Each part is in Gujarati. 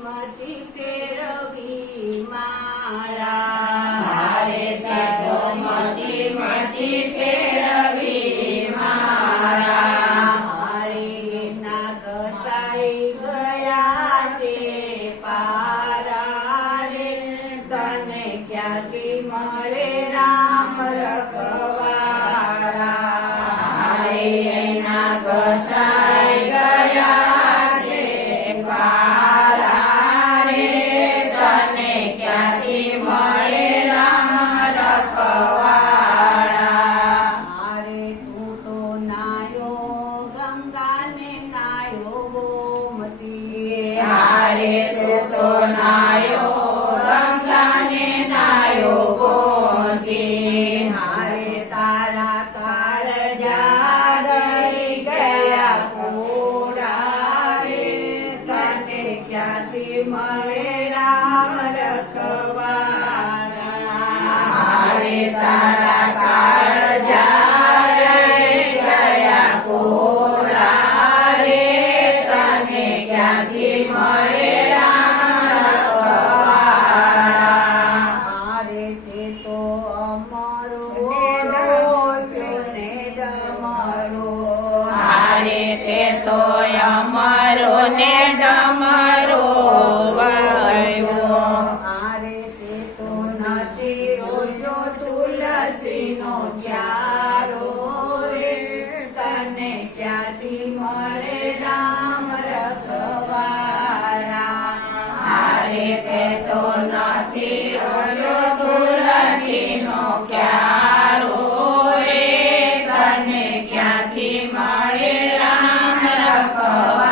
મથી ફેરવી માળા હારે તે તો મથી ફેરવી માળા હારે ના ઘસાઈ ગયા છે પારા રે તને ક્યાંથી મળે રામ રખવાળા હારે એના ઘસાઈ ગયા છે પારા રે તને ક્યાંથી મળે રામ રખવાળા હારે તું તો નાયો ગંગાને નાયો ગોમતી હારે તું તો નાયો ગંગાને નાયો ગોમતી હારે તારા કાળજા રહી ગયા કોડા રે તને ક્યાંથી મળે રામ રખવાળા હારે તારા કાળજા રહી ગયા કોળા રે તને ક્યાંથી મળે રામ રખવાળા હારે તે તો અમારો રોટ્યો ને ડમરો હારે તે તો અમારો ને ડમરો વાળ્યો હારે તે તો નથી રોયો તુલસીનો ક્યારો રે તને ક્યાંથી મળે રામ રખવાળા હારે તે તો નથી રોયો તુલસીનો ક્યારો રે તને ક્યાંથી મળે રામ રખવાળા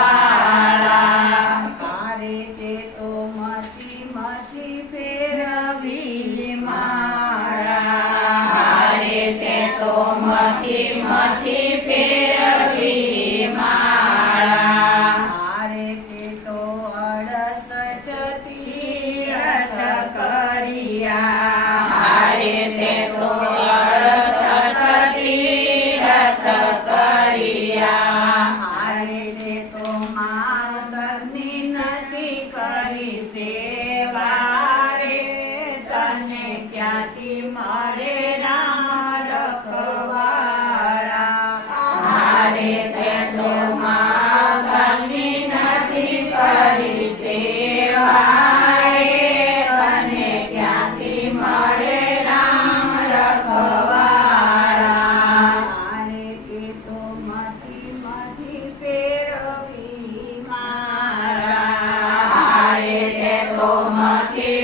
હારે તે તો મથી ફેરવી માળા હારે તે તો મથી ફેરવી માળા હારે તે તો 68 તીરથ કર્યા હારે તે તો 68 તીરથ કર્યા હારે તે તો માતરની નથી કરી સેવા રે તને ક્યાંથી મળે રામ રખવાળા હારે તે તો માતની નથી કરી સેવા રે તને ક્યાંથી મળે રામ રખવાળા હારે તે તો મથી ફેરવી માળા હારે તે તો મથી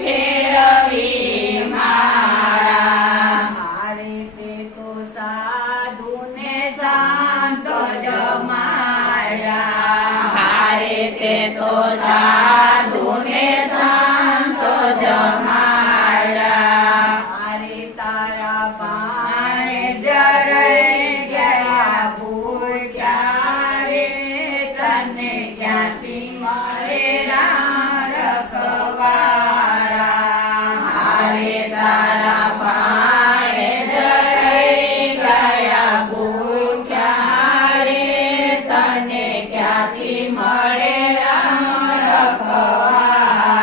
ફેરવી માળા હારે તે તો સાધુને શાંત જમાયા હારે તે તો સાધુને શાંત જમાડ્યા હારે તારા બાણે જરાય ગયા ભૂખ્યા રે તને ક્યાંથી મળે રામ રખવાળા હારે તારા પાણે જઈ ગયા ભૂખ્યા રે તને ક્યાંથી મળે રામ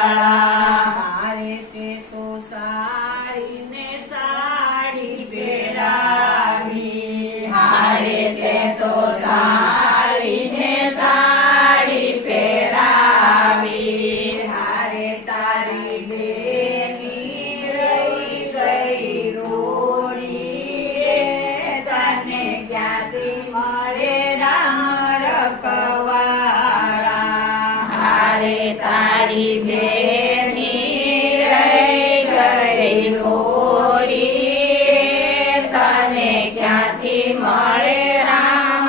રખવાળા હારે તે તો સાડીને સાડી પહેરાવી હારે તે તો સાડીને સાડી પહેરાવી હારે તારી બેની રહી ગઈ રોડી રે તને ક્યાંથી મળે રામ રખવાળા હારે તારી બેની રહી ગઈ હોરી તને ક્યાંથી મળે રામ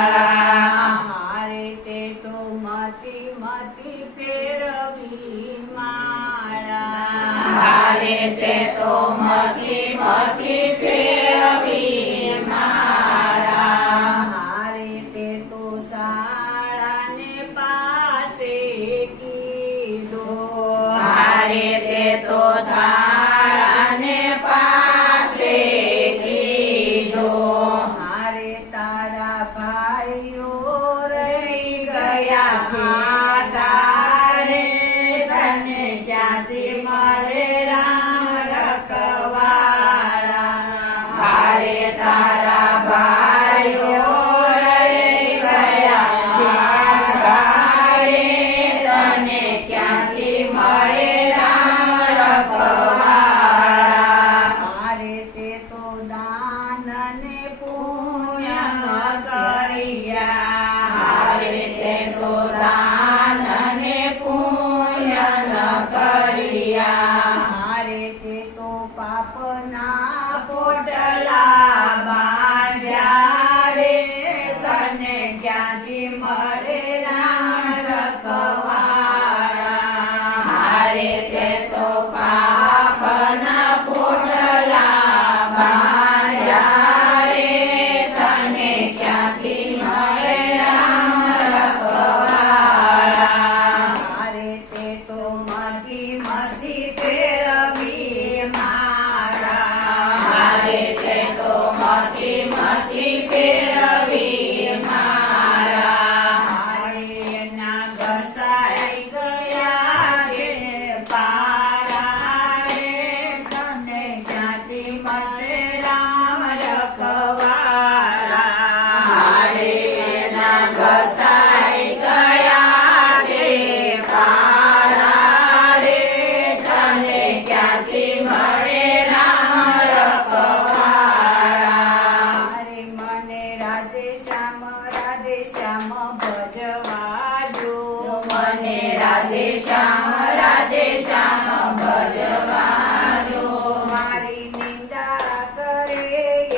રખવાળા હારે તે તો મથી ફેરવી માળા હારે તે તો મથી ફેરવી માળા હારે તે તો શાળાને પાસે કીધો હારે તે તો શાળાને પાસે કીધો હારે તારા ભાઈઓ રહી ગયા તારે તને ક્યાંથી મળે રામ રખવાળા હારે તારા ભાઈઓ રહી ગયા હારે તને ક્યાંથી મળે રામ રખવાળા હારે તે તો દાન અને પુણ્ય કર્યા હારે તે તો દાન અને પુણ્ય ન કર્યા હારે તે તો પાપના પોટલા બાંધ્યા રે તને ક્યાંથી મળે રામ રખવાળા હારે તે તો પાપના પોટલા બાંધ્યા રે તને ક્યાંથી મળે રામ રખવાળા હારે તે તો મથી મથી ફેરવી મારા હારે તે તો મથી મથી ફેરવી મારા હારે એના ઘસાઈ ગયા છે પારા રે તને ક્યાંથી મળે રામ રખવાળા હારે એના ઘસાઈ ગયા છે પારા રે તને ક્યાંથી મળે રામ રખવાળા હારે મને રાધે શ્યામ ભજવા જો મને રાધે શ્યામ ભજવાજો મારી નિંદા કરે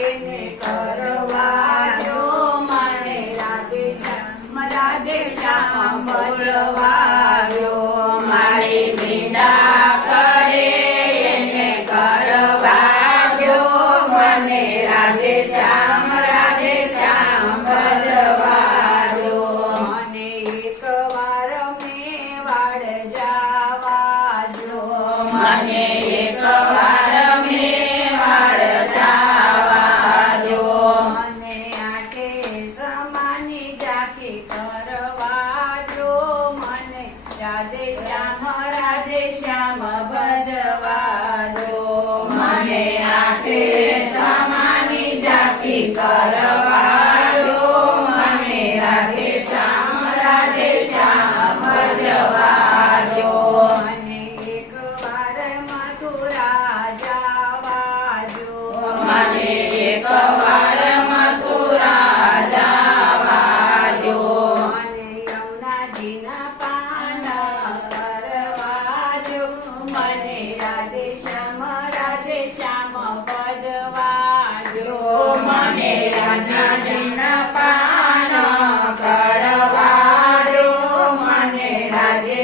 એને કરવા જો મને રાધે શ્યામ બોલવાજો મારી નિંદા કરે એને કરવાજો મને રાધે શ્યામ ભજવાજો મને એક વાર મેવાડ જવા જો મને એકવાર મેવાડ જાવાજો મને આઠે સમાની ઝાંખી કરવા જો મને રાધે શ્યામ ભજવાજો મને આઠે સમાની જાતિ કરવાજો મને રાધે શ્યામ ભજવાજો મને એક વાર મથુરા જવા જો મને એકવાર મથુરા જાવાજો મને યમુનાજીના પાન કરવા જો મને રાધે શ્યામ ભજવા જો મને રાધાજીના પાન કરવાજો મને રાધે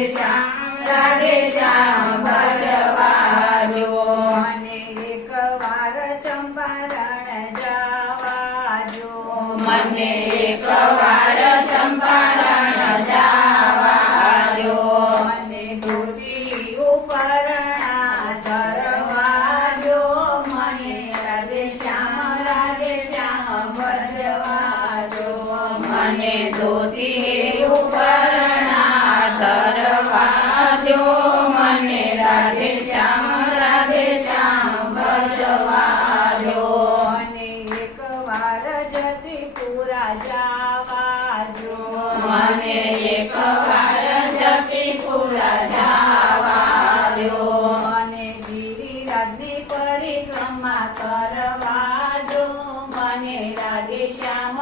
શ્યામ ભજવાજો મને એક વાર ચંપારણ જવા જો મને એકવાર ચંપારણ જાવાજો મને ધોતી ઉપરણા ધરવા જો મને રાધે શ્યામ ભજવાજો મને ધોતી ઉપરણા ધરવાજો મને રાધે શ્યામ ભજવાજો મને એક વાર જતીપુરા જવા જો મને એકવાર જતીપુરા જાવાજો મને ગિરિરાજની પરિક્રમા કરવા જો મને રાધે શ્યામ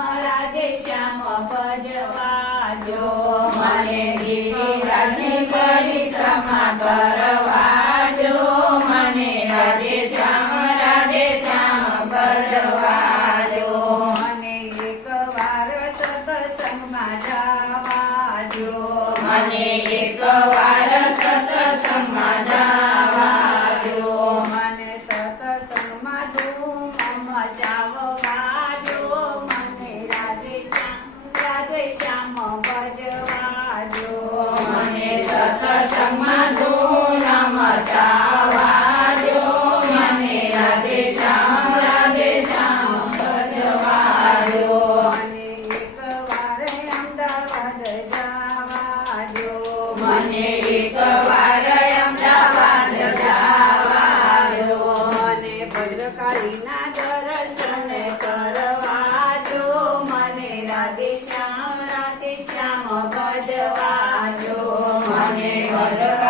ભજવા જો મને ગિરિરાજની પરિક્રમા કરવાજો મને રાધે શ્યામ ભજવાજો મને એક વાર સત્સંગમાં જવા જો મને એકવાર સત્સંગમાં જાવાજો મને સત્સંગમાં ધૂમ મચાવવા જો મને રાધે શ્યામ ભજવા જો મને સત્સંગમાં ધૂન મચાવાજો મને રાધે શ્યામ ભજવાજો મને એક વાર અમદાવાદ જવા મને એકવાર અમદાવાદ જવા દો. મને ભદ્રકાળીના દર્શન કરવા જો, મને રાધે શ્યામ ભજવા જો. મને ભદ્રકાળીના